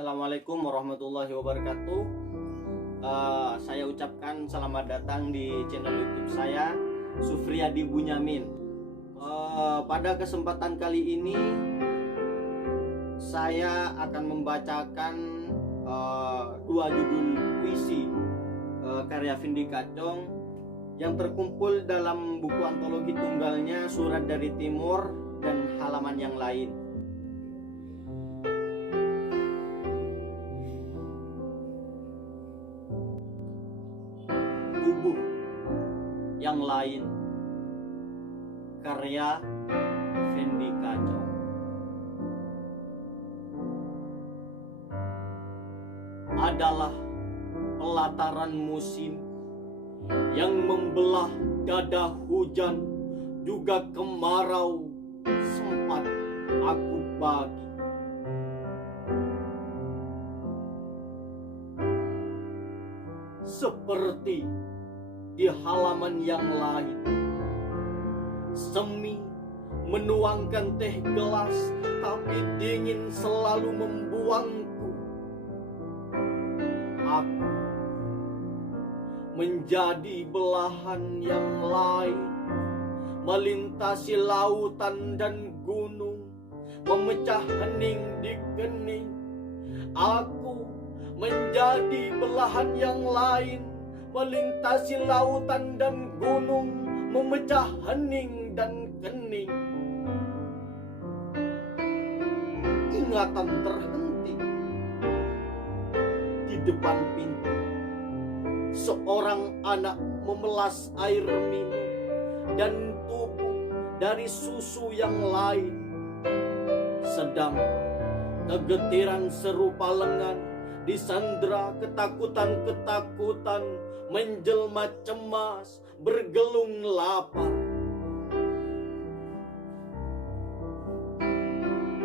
Assalamualaikum warahmatullahi wabarakatuh. Saya ucapkan selamat datang di channel YouTube saya, Sufriyadi Bunyamin. Pada kesempatan kali ini saya akan membacakan dua judul puisi karya Vindi Kacong yang terkumpul dalam buku antologi tunggalnya Surat dari Timur dan Halaman yang Lain. Tubuh yang lain, karya Vindi Kacong. Adalah pelataran musim yang membelah dada hujan juga kemarau sempat aku bagi. Seperti di halaman yang lain, semi menuangkan teh gelas, tapi dingin selalu membuangku. Aku menjadi belahan yang lain, melintasi lautan dan gunung, memecah hening di kening. Aku menjadi belahan yang lain, melintasi lautan dan gunung, memecah hening dan kening. Ingatan terhenti di depan pintu. Seorang anak memelas air minum dan tubuh dari susu yang lain. Sedang kegetiran serupa lengan disandra ketakutan-ketakutan, menjelma cemas, bergelung lapar.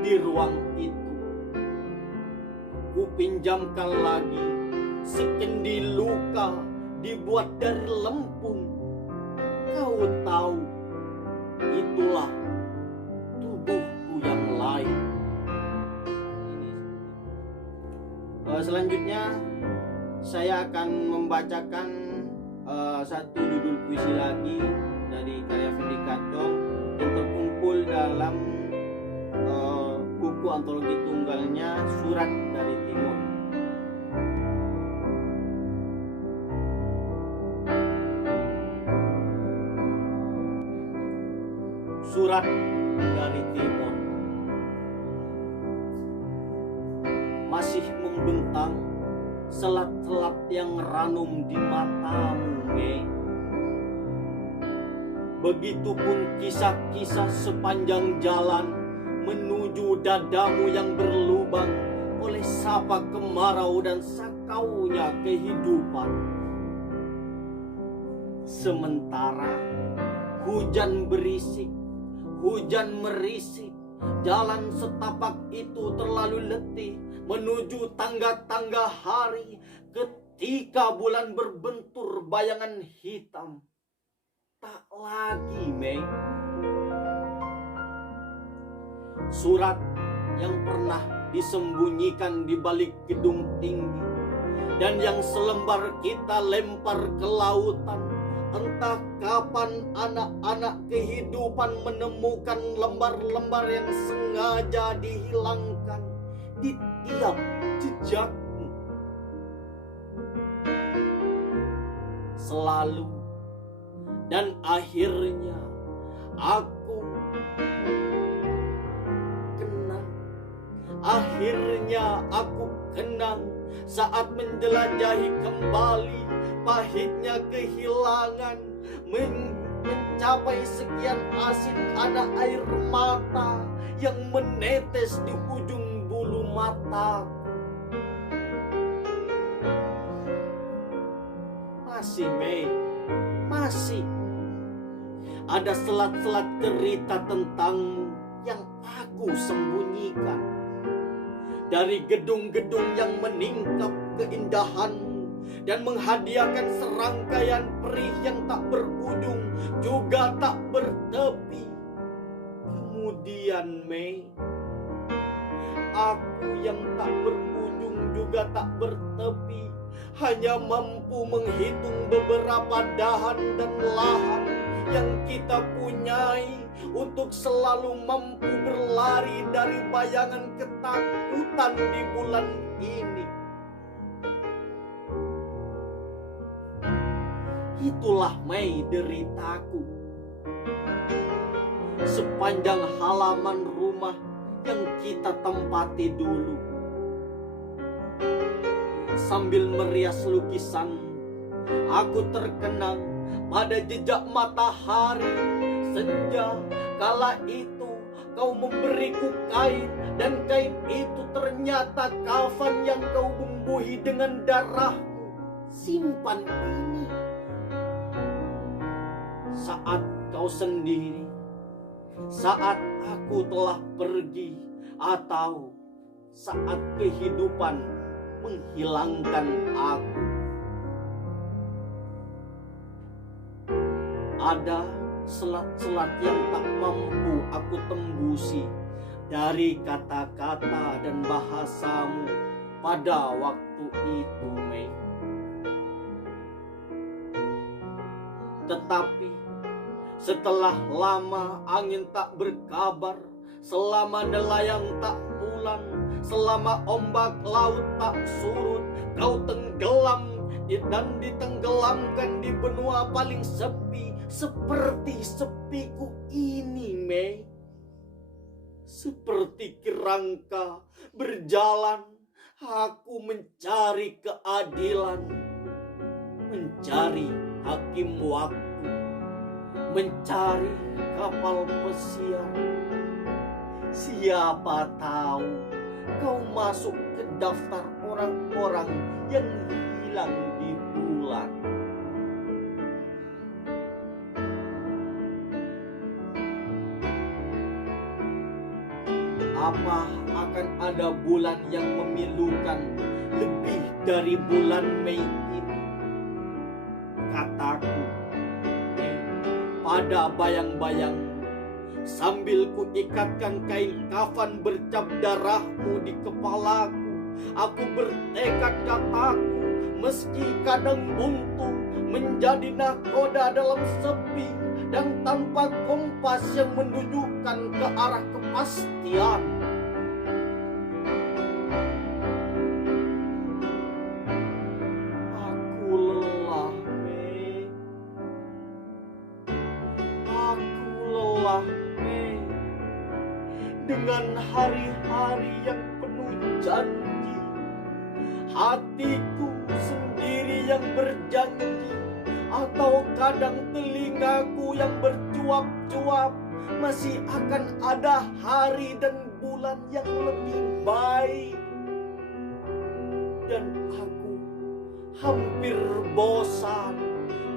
Di ruang itu, kupinjamkan lagi sekendi luka dibuat dari lempung. Kau tahu, itulah tubuhku yang lain. Selanjutnya saya akan membacakan satu judul puisi lagi dari karya Vindi Kacong yang terkumpul dalam buku antologi tunggalnya Surat dari Timur. Surat dari Timur. Masih membentang selat-selat yang ranum di matamu, Mei. Begitupun kisah-kisah sepanjang jalan menuju dadamu yang berlubang oleh sapa kemarau dan sakaunya kehidupan. Sementara hujan berisik, hujan merisik, jalan setapak itu terlalu letih menuju tangga-tangga hari ketika bulan berbentur bayangan hitam. Tak lagi, Mei. Surat yang pernah disembunyikan di balik gedung tinggi dan yang selembar kita lempar ke lautan. Entah kapan anak-anak kehidupan menemukan lembar-lembar yang sengaja dihilangkan di tiap jejakmu. Selalu dan akhirnya aku kenang. Akhirnya aku kenang saat menjelajahi kembali pahitnya kehilangan, mencapai sekian asin ada air mata yang menetes di ujung bulu mataku. Masih, Mei, masih ada selat-selat cerita tentangmu yang aku sembunyikan. Dari gedung-gedung yang meningkap keindahanmu dan menghadiahkan serangkaian perih yang tak berujung juga tak bertepi. Kemudian, Mei, aku yang tak berujung juga tak bertepi, hanya mampu menghitung beberapa dahan dan lahan yang kita punyai untuk selalu mampu berlari dari bayangan ketakutan di bulan ini. Itulah Mei deritaku. Sepanjang halaman rumah yang kita tempati dulu, sambil merias lukisan, aku terkenang pada jejak matahari senja. Kala itu kau memberiku kain, dan kain itu ternyata kafan yang kau bumbuhi dengan darahmu. Simpan ini. Saat kau sendiri, saat aku telah pergi, atau saat kehidupan menghilangkan aku, ada selat-selat yang tak mampu aku tembusi dari kata-kata dan bahasamu pada waktu itu, Mei. Tetapi setelah lama angin tak berkabar, selama nelayan tak pulang, selama ombak laut tak surut, kau tenggelam dan ditenggelamkan di benua paling sepi, seperti sepiku ini, Mei. Seperti kerangka berjalan, aku mencari keadilan, mencari hakim waktu, mencari kapal pesiar. Siapa tahu kau masuk ke daftar orang-orang yang hilang di bulan. Apa akan ada bulan yang memilukan lebih dari bulan Mei ini? Kataku, pada bayang-bayang, sambil kuikatkan kain kafan bercap darahmu di kepalaku, aku bertekad, kataku, meski kadang buntu, menjadi nahkoda dalam sepi dan tanpa kompas yang menunjukkan ke arah kepastian. Aku lelah, Mei. Aku lelah, Mei, dengan hari-hari yang penuh janji. Hatiku sendiri yang berjanji, atau kadang telingaku yang bercuap-cuap, masih akan ada hari dan bulan yang lebih baik. Dan aku hampir bosan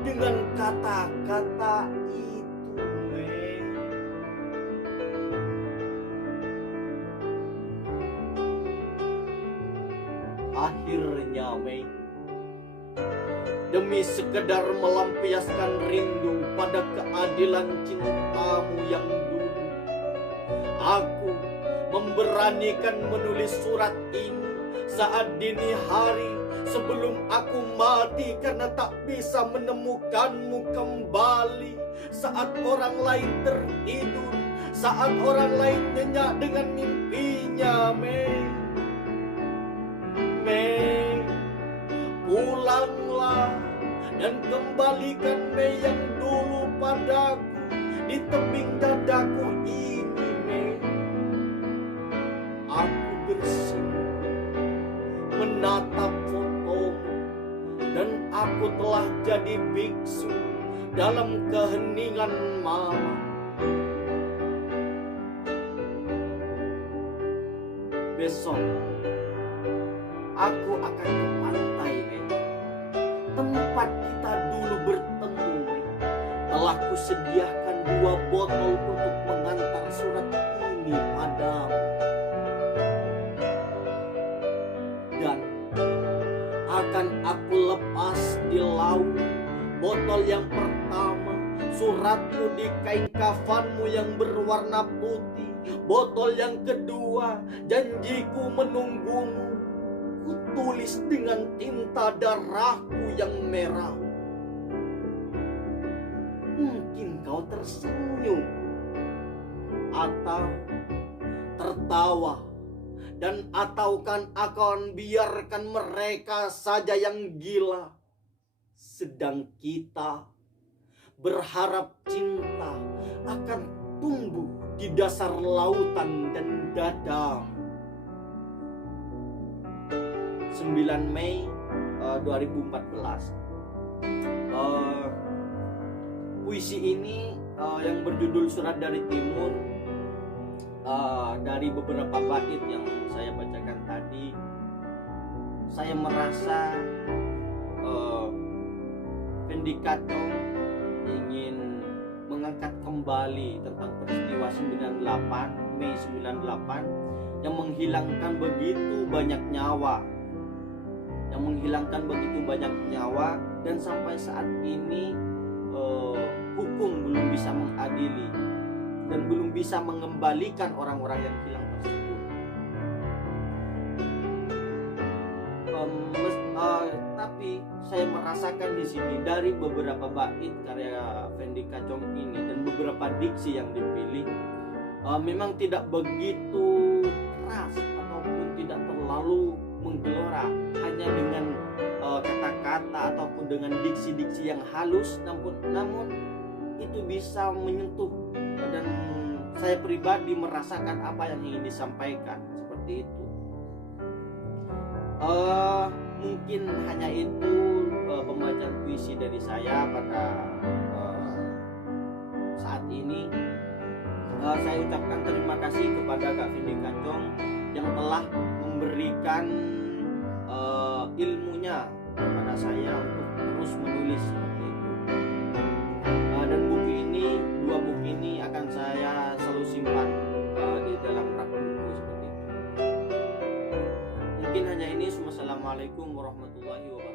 dengan kata-kata itu, Mei. Akhirnya, Mei, demi sekedar melampiaskan rindu pada keadilan cintamu yang dulu, aku memberanikan menulis surat ini saat dini hari sebelum aku mati karena tak bisa menemukanmu kembali. Saat orang lain tertidur, saat orang lain nyenyak dengan mimpinya, Mei. Mei, pulanglah dan kembalikan Mei yang dulu padaku di tebing dadaku ini, Mei. Aku bersimpuh menatap fotomu, dan aku telah jadi biksu dalam keheningan malam. Besok aku akan ke pantai, Mei, tempat kita dulu bertemu, Mei. Telah kusediakan 2 botol untuk mengantar surat ini padamu. Dan akan aku lepas di laut botol yang pertama, suratmu di kain kafanmu yang berwarna putih. Botol yang kedua, janjiku menunggumu. kutulis dengan tinta darahku yang merah. Mungkin kau tersenyum atau tertawa, dan ataukan akan biarkan mereka saja yang gila, sedang kita berharap cinta akan tumbuh di dasar lautan dan dada. 9 Mei 2014. Puisi ini yang berjudul Surat dari Timur, dari beberapa bait yang saya bacakan tadi, saya merasa Fendi Katong ingin mengangkat kembali tentang peristiwa 98 Mei 98 yang menghilangkan begitu banyak nyawa, dan sampai saat ini hukum belum bisa mengadili dan belum bisa mengembalikan orang-orang yang hilang tersebut. Tapi saya merasakan di sini dari beberapa bait karya Fendi Katong ini dan beberapa diksi yang dipilih, memang tidak begitu keras ataupun tidak terlalu menggelora, hanya dengan kata-kata ataupun dengan diksi-diksi yang halus, namun itu bisa menyentuh, dan saya pribadi merasakan apa yang ingin disampaikan, seperti itu. Mungkin hanya itu pembacaan puisi dari saya pada saat ini. Saya ucapkan terima kasih kepada Kak Fendi Katong yang telah memberikan ilmunya kepada saya untuk terus menulis seperti itu. Dan dua buku ini akan saya selalu simpan di dalam rak buku seperti itu. Mungkin hanya ini. Wassalamualaikum warahmatullahi wabarakatuh.